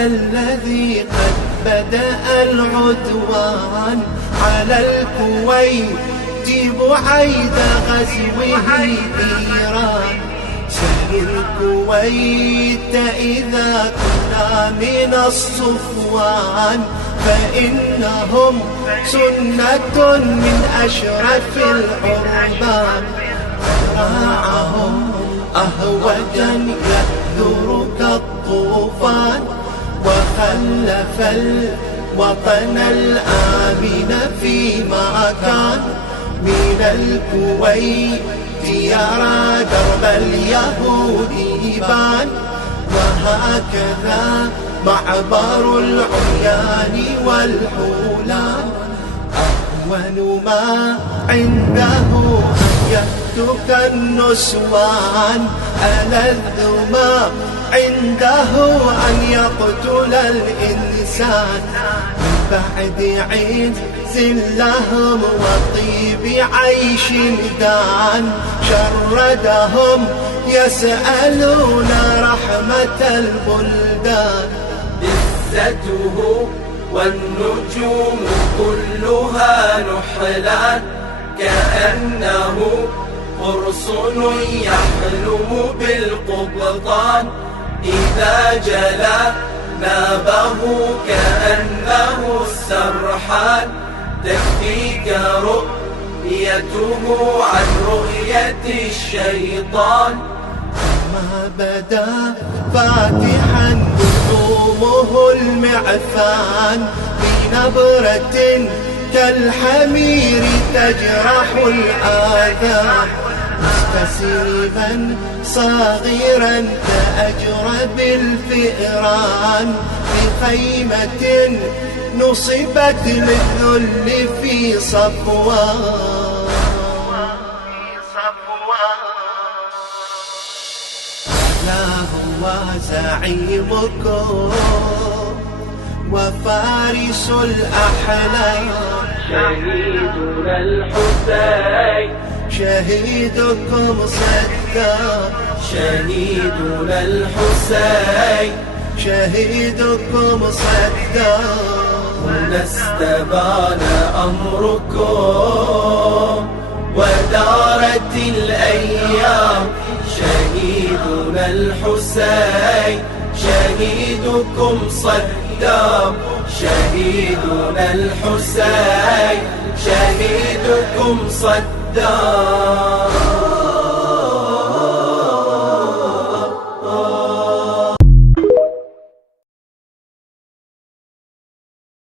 الذي قد بدأ العدوان على الكويت بعيد غزوه إيران. سل الكويت إذا كنا من الصفوان، فإنهم سنة من أشرف العربان. راعهم أهوجا يهدر كالطوفان، وخلف الوطن الآمن فيما كان. من الكويت يرى درب اليهود بان، وهكذا معبر العميان والحولان. أهون ما عنده أن يهتك النسوان، ألذ ما عنده أن يقتل الإنسان. من بعد عز لهم وطيب عيش دان، شردهم يسألون رحمة البلدان. عزته والنجوم كلها نحلان، كأنه قرص يحلم بالقبطان. إذا جلا نابه كأنه السرحان، تكفيك رؤيته عن رؤية الشيطان. ما بدا فاتحا نجومه المعفان، بنبرة كالحمير تجرح الآذان. مستسيبا صاغرا كأجرب الفئران، بخيمة نصبت للذل في صفوان. لا هو زعيمكم وفارس الأحلام، شهيدنا الحسين شهيدكم صدام. شهيدنا الحسين شهيدكم صدام. هنا استبان أمركم ودارت الأيام. شهيدنا الحسين شهيدكم صدام. شهيدنا الحسين شهيدكم صدام.